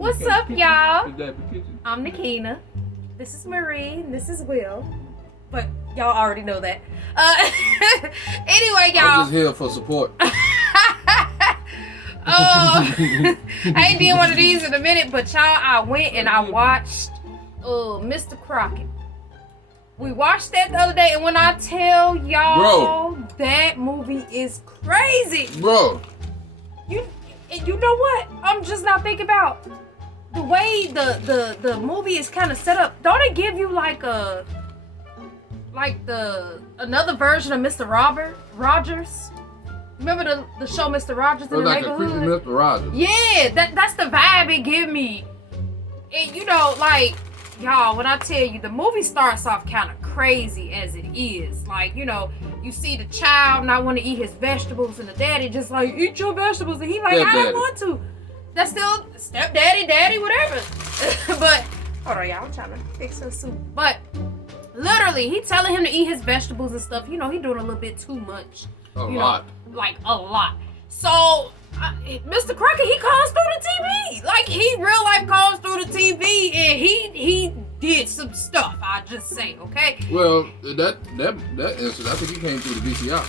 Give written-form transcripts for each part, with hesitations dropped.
What's up, y'all? I'm Nakina. This is Marie. And this is Will. But y'all already know that. Anyway, y'all. I'm just here for support. I ain't did one of these in a minute, but y'all, I went and I watched Mr. Crocket. We watched that the other day, and when I tell y'all, that movie is crazy. Bro. You know what? I'm just not thinking about the way the movie is kind of set up. Don't it give you like another version of Mr. Rogers? Remember the show Mr. Rogers in the like Neighborhood? A creepy Mr. Rogers. Yeah, that's the vibe it give me. And you know, like, y'all, when I tell you, the movie starts off kind of crazy as it is. Like, you know, you see the child not want to eat his vegetables, and the daddy just like, eat your vegetables, and he like, I don't want to. That's still stepdaddy, daddy, whatever. But hold on, y'all, I'm trying to fix some soup. But literally, he telling him to eat his vegetables and stuff. You know, he doing a little bit too much. A lot. Like a lot. So Mr. Crocket, he calls through the TV. Like, he real life calls through the TV, and he did some stuff. I just say, okay. Well, that incident, I think he came through the VCR.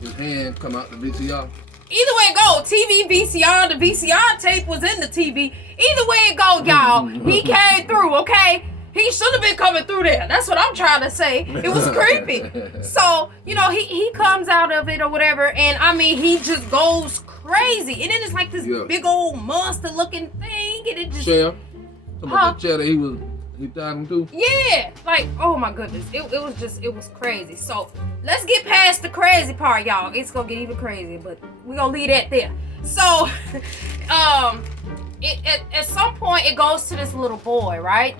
His hand come out the VCR. Either way it go, TV, VCR, the VCR tape was in the TV. Either way it go, y'all, he came through, okay? He should have been coming through there. That's what I'm trying to say. It was creepy. So, you know, he comes out of it or whatever, and I mean, he just goes crazy. And then it's like this big old monster looking thing, and it just... Chair. The chair that he tied him to. Yeah, like, oh my goodness. It was crazy. So, let's get past the crazy part, y'all. It's gonna get even crazier, but we're gonna leave that there. So, at some point, it goes to this little boy, right?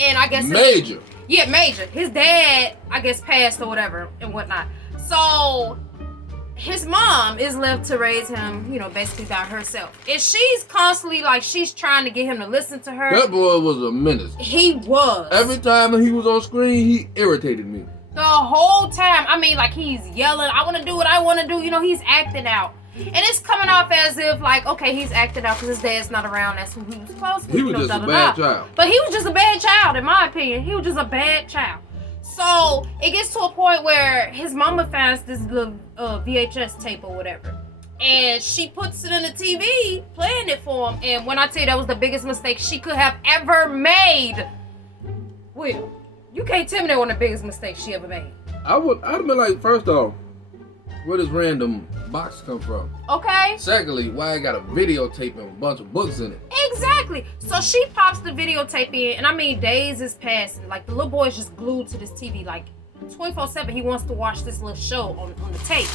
And I guess Major. Major. His dad, I guess, passed or whatever and whatnot. So his mom is left to raise him, you know, basically by herself. And she's constantly like, she's trying to get him to listen to her. That boy was a menace. He was. Every time he was on screen, he irritated me. The whole time. I mean, like, he's yelling, I want to do what I want to do. You know, he's acting out. And it's coming off as if, like, okay, he's acting out because his dad's not around. That's who he was supposed to be. He was just a bad child. But he was just a bad child, in my opinion. He was just a bad child. So it gets to a point where his mama finds this little VHS tape or whatever. And she puts it in the TV, playing it for him. And when I tell you that was the biggest mistake she could have ever made. Will, you can't tell me that wasn't the biggest mistake she ever made. I'd have been like, first off, where does random box come from? Okay. Secondly, why I got a videotape and a bunch of books in it? Exactly. So she pops the videotape in, and I mean, days is passing. Like, the little boy's just glued to this TV, like 24/7. He wants to watch this little show on the tape.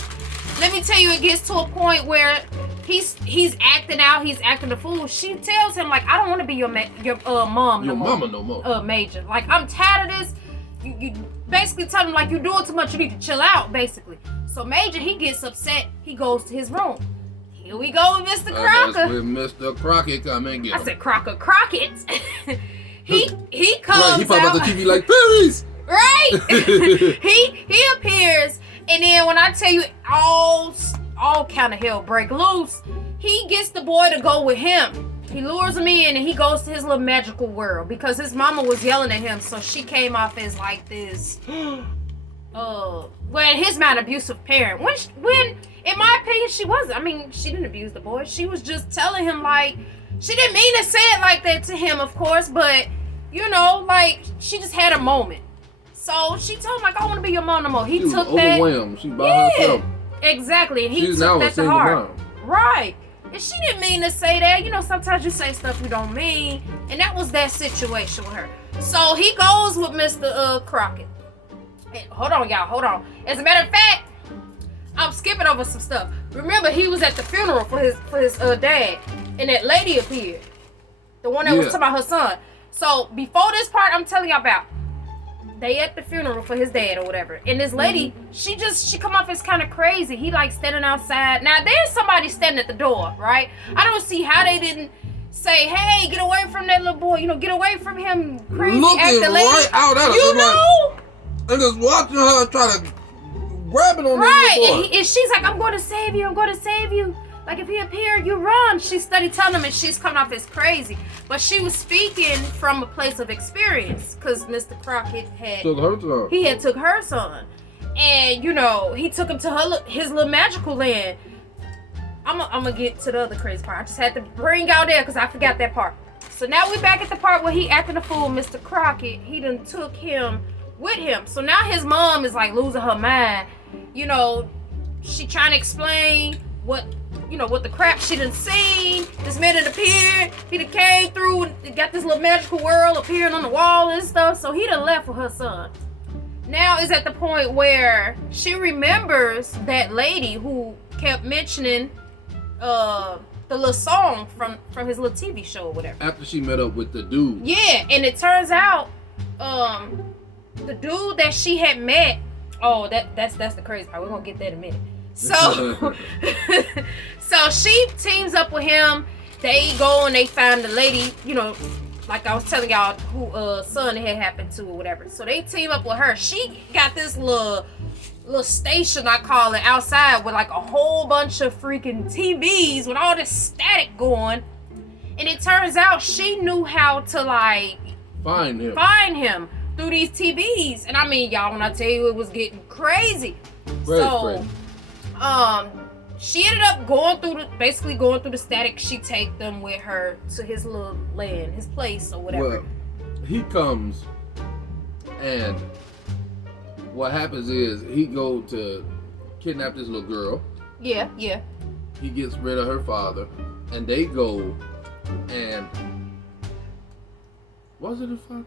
Let me tell you, it gets to a point where he's acting out. He's acting a fool. She tells him, like, I don't want to be your mom no more. Your mama no more. Major. Like, I'm tired of this. You basically tell him, like, you're doing too much. You need to chill out, basically. So Major, he gets upset. He goes to his room. Here we go with Mr. Crocker. That's where Mr. Crocket come and get him. I said Crocket. he comes right, he popped out the TV like, please. Right. he appears, and then when I tell you all kind of hell break loose, he gets the boy to go with him. He lures him in, and he goes to his little magical world because his mama was yelling at him, so she came off as like this. Well, his man abusive parent. When in my opinion, she wasn't. I mean, she didn't abuse the boy. She was just telling him, like, she didn't mean to say it like that to him, of course, but you know, like, she just had a moment. So she told him, like, I don't want to be your mom no more. He took that. Overwhelmed. She by herself. Exactly, and he She's took now that a to heart. mom. Right. And she didn't mean to say that. You know, sometimes you say stuff you don't mean, and that was that situation with her. So he goes with Mr. Crocket. Hold on, y'all. Hold on. As a matter of fact, I'm skipping over some stuff. Remember, he was at the funeral for his dad, and that lady appeared. The one that was talking about her son. So before this part, I'm telling y'all about. They at the funeral for his dad or whatever, and this lady, she come off as kind of crazy. He like standing outside. Now there's somebody standing at the door, right? I don't see how they didn't say, "Hey, get away from that little boy. You know, get away from him." Crazy acting lady. Right out at her. You know. Like, and just watching her try to grab it on right, the boy. And she's like, "I'm going to save you. I'm going to save you." Like, if he appear, you run. She studied telling him, and she's coming off as crazy. But she was speaking from a place of experience, because Mr. Crocket had Took her son. He had took her son, and you know, he took him to his little magical land. I'm gonna get to the other crazy part. I just had to bring out there because I forgot that part. So now we're back at the part where he acting a fool. Mr. Crocket, he done took him with him. So now his mom is like losing her mind. You know, she trying to explain what the crap she done seen. This man done appeared. He done came through and got this little magical world appearing on the wall and stuff. So he done left with her son. Now is at the point where she remembers that lady who kept mentioning the little song from his little TV show or whatever. After she met up with the dude. Yeah, and it turns out the dude that she had met. Oh, that's the crazy part. We're gonna get that in a minute. So so she teams up with him. They go and they find the lady, you know, like I was telling y'all, who son it had happened to or whatever. So they team up with her. She got this little station, I call it, outside with like a whole bunch of freaking TVs with all this static going. And it turns out she knew how to like find him through these TVs. And I mean, y'all, when I tell you, it was getting crazy. Crazy. She ended up going through the static. She take them with her to his little land, his place or whatever. Well, he comes, and what happens is he go to kidnap this little girl. Yeah. He gets rid of her father, and they go and was it a father?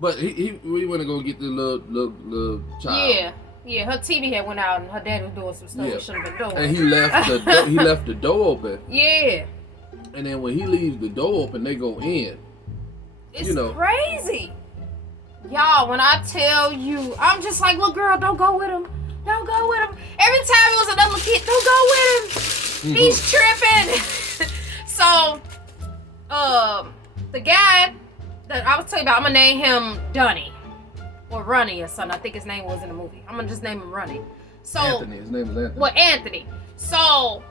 But we want to go get the little child. Yeah, her TV had went out and her dad was doing some stuff he shouldn't have been doing. And he left the door open. Yeah. And then when he leaves the door open, they go in. It's crazy. Y'all, when I tell you, I'm just like, little girl, don't go with him. Don't go with him. Every time it was another kid, don't go with him. He's tripping. So, the guy that I was telling you about, I'm gonna name him Dunny. Or Ronnie or something. I think his name was in the movie. I'm gonna just name him Ronnie. So Anthony. His name is Anthony. Well, Anthony. So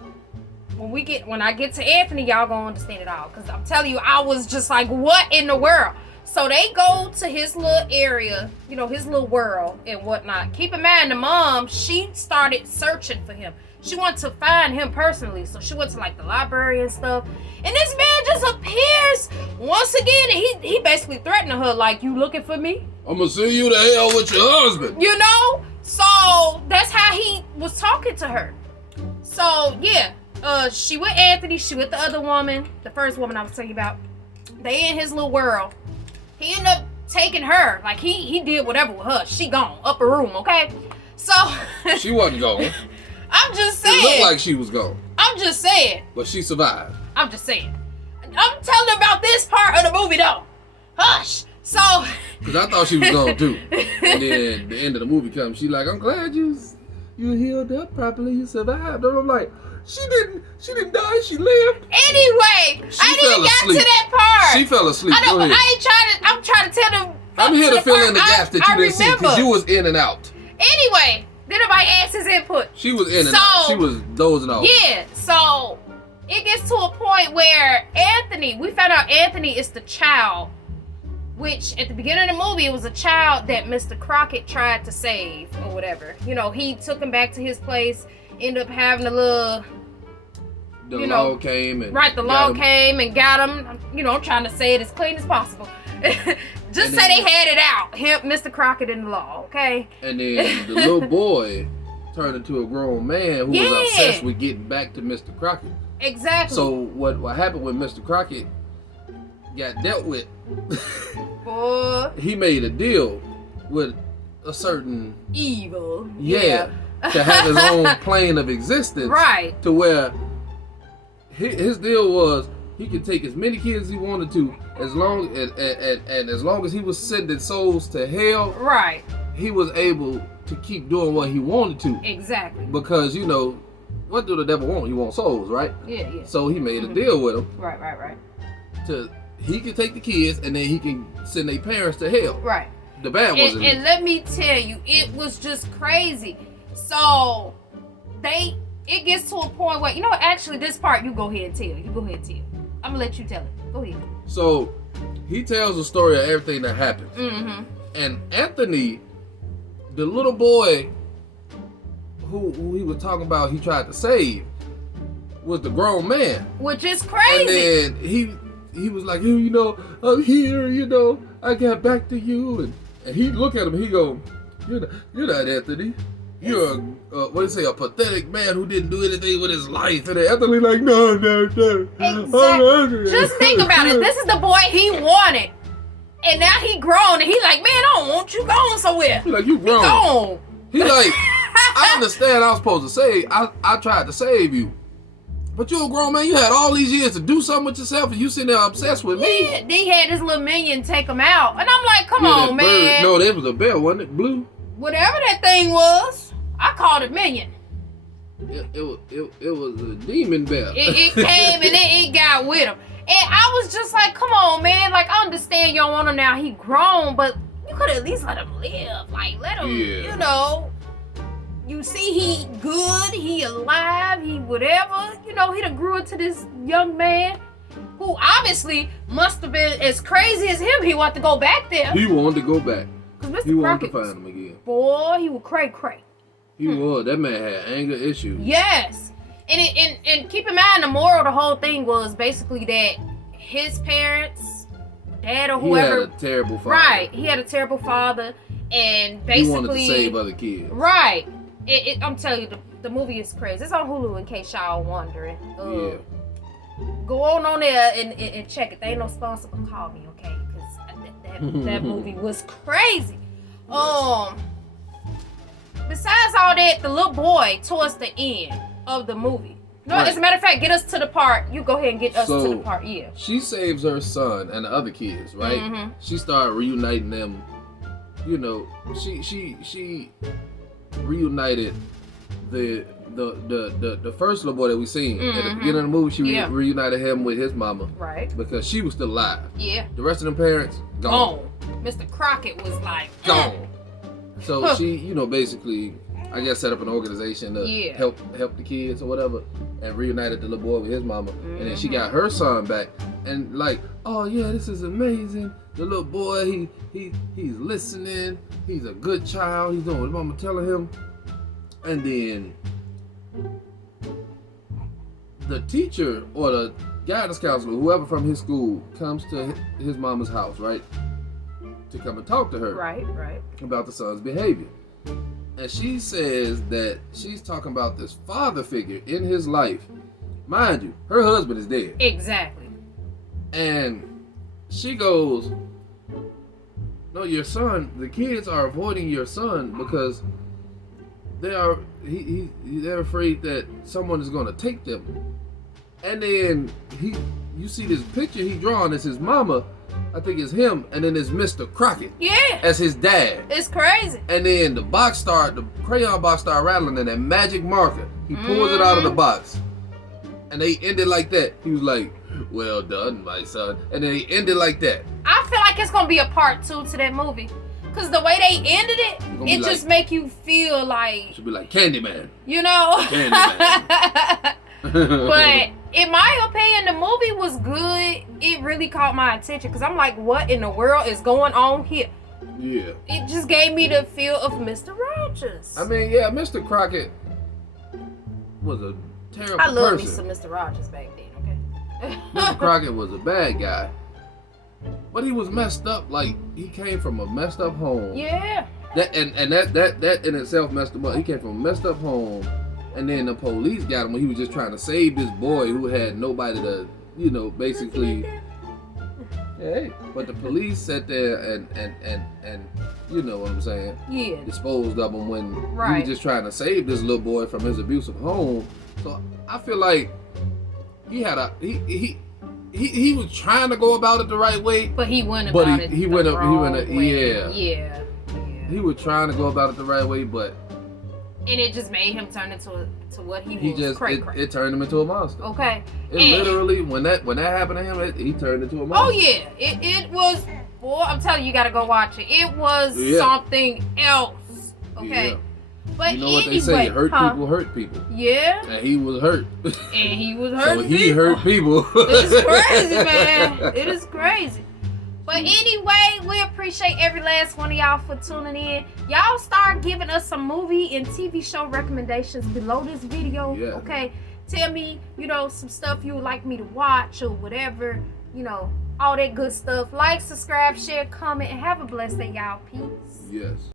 when I get to Anthony, y'all gonna understand it all. Cause I'm telling you, I was just like, what in the world? So they go to his little area, you know, his little world and whatnot. Keep in mind, the mom, she started searching for him. She wanted to find him personally. So she went to like the library and stuff. And this man just appears once again. And he basically threatening her like, you looking for me? I'm gonna send you to hell with your husband. You know? So that's how he was talking to her. So yeah, she with Anthony, she with the other woman, the first woman I was telling you about. They in his little world. He ended up taking her. Like he did whatever with her. She gone. Upper room, okay? So she wasn't gone. I'm just saying. It looked like she was gone. I'm just saying. But she survived. I'm just saying. I'm telling about this part of the movie though. Hush. So, because I thought she was gone too, and then the end of the movie comes. She like, I'm glad you healed up properly. You survived. And I'm like, she didn't die. She lived. Anyway, I didn't even get to that part. She fell asleep. I know. But I'm trying to tell them. I'm here to fill in the gaps that you didn't see because you was in and out. Anyway, then nobody asked his input. She was in and out. She was dozing off. Yeah. So it gets to a point where we found out Anthony is the child. Which, at the beginning of the movie, it was a child that Mr. Crocket tried to save, or whatever. You know, he took him back to his place, ended up having a little... The law came and... Right, the law came and got him. You know, I'm trying to say it as clean as possible. Just say they had it out. Him, Mr. Crocket and the law, okay? And then the little boy turned into a grown man who was obsessed with getting back to Mr. Crocket. Exactly. So, what happened when Mr. Crocket got dealt with... He made a deal with a certain evil. Yeah. To have his own plane of existence. Right. To where his deal was he could take as many kids as he wanted to, as long as he was sending souls to hell. Right. He was able to keep doing what he wanted to. Exactly. Because what do the devil want? He wants souls, right? Yeah. So he made a deal with him. Right. He can take the kids and then he can send their parents to hell. Right. The bad ones. And let me tell you, it was just crazy. So it gets to a point where, you know, actually this part you go ahead and tell. I'm gonna let you tell it. Go ahead. So he tells the story of everything that happened. Mm-hmm. And Anthony, the little boy who he was talking about, he tried to save, was the grown man. Which is crazy. And then he was like, you know, I'm here, you know, I got back to you. And he look at him, he go, you're not Anthony. You're a pathetic man who didn't do anything with his life. And Anthony like, no. Exactly. Just think about it. This is the boy he wanted. And now he grown and he like, man, I don't want you going somewhere. He like, you grown. He gone. He like, I understand I was supposed to save. I tried to save you. But you're a grown man. You had all these years to do something with yourself and you sitting there obsessed with me. Yeah, they had this little minion take him out. And I'm like, come on, man. No, that was a bear, wasn't it? Blue? Whatever that thing was. I called it minion. It was a demon bear. It came and it got with him. And I was just like, come on, man. Like, I understand you don't want him now. He grown, but you could at least let him live. Like, let him, you know. You see he good, he alive, he whatever. You know, he done grew into this young man who obviously must have been as crazy as him. He wanted to go back there. He wanted to go back. Because Mr. He wanted Crocket to find him again. Boy, he was cray-cray. He was. That man had anger issues. Yes. And keep in mind, the moral of the whole thing was basically that his parents, dad or whoever. He had a terrible father. Right. He had a terrible father. And basically. He wanted to save other kids. Right. I'm telling you, the movie is crazy. It's on Hulu in case y'all wondering. Yeah. Go on there and check it. They ain't no sponsor, but call me, okay? Because that movie was crazy. Besides all that, the little boy towards the end of the movie. No, right. As a matter of fact, get us to the part. You go ahead and get us to the part. Yeah. She saves her son and the other kids, right? Mm-hmm. She started reuniting them. You know, she reunited the first little boy that we seen at the beginning of the movie. She reunited him with his mama, right? Because she was still alive. Yeah. The rest of them parents gone. Mr. Crocket was like gone. So she, you know, basically, I guess, set up an organization to help the kids or whatever, and reunited the little boy with his mama. And then she got her son back, and like, oh yeah, this is amazing. The little boy, he's listening. He's a good child. He's doing what mama telling him. And then the teacher or the guidance counselor, whoever from his school, comes to his mama's house, right? To come and talk to her. Right. About the son's behavior. And she says that she's talking about this father figure in his life. Mind you, her husband is dead. Exactly. And she goes, no, your son, the kids are avoiding your son because they're afraid that someone is going to take them. And then you see this picture he drawn as his mama. I think it's him, and then it's Mr. Crocket. Yeah. As his dad. It's crazy. And then the crayon box started rattling, and that magic marker, he pulls it out of the box. And they ended like that. He was like, well done, my son. And then he ended like that. I feel like it's going to be a part 2 to that movie. Because the way they ended it, it just make you feel like... It should be like Candyman. You know? Candyman. But in my opinion, the movie was good. It really caught my attention because I'm like, what in the world is going on here? Yeah. It just gave me the feel of Mr. Rogers. I mean, yeah, Mr. Crocket was a terrible person. I love me some Mr. Rogers back then, okay? Mr. Crocket was a bad guy. But he was messed up. Like, he came from a messed up home. Yeah. That in itself messed him up. He came from a messed up home. And then the police got him when he was just trying to save this boy who had nobody to, you know, basically. Hey. But the police sat there and you know what I'm saying? Yeah. Disposed of him when he was just trying to save this little boy from his abusive home. So I feel like he had he was trying to go about it the right way. But he went about it the wrong way. Yeah. He was trying to go about it the right way, but. And it just made him turn into what he was. It turned him into a monster. Okay. Literally, when that happened to him, he turned into a monster. Oh yeah, it was. Boy, I'm telling you, you gotta go watch it. It was something else. Okay. Yeah. But you know what anyway, they say? Hurt people hurt people. Yeah. And he was hurt. And he was hurt. So he hurt people. It is crazy, man. It is crazy. But anyway, we appreciate every last one of y'all for tuning in. Y'all start giving us some movie and TV show recommendations below this video. Yeah. Okay. Tell me, some stuff you would like me to watch or whatever. All that good stuff. Like, subscribe, share, comment, and have a blessed day, y'all. Peace. Yes.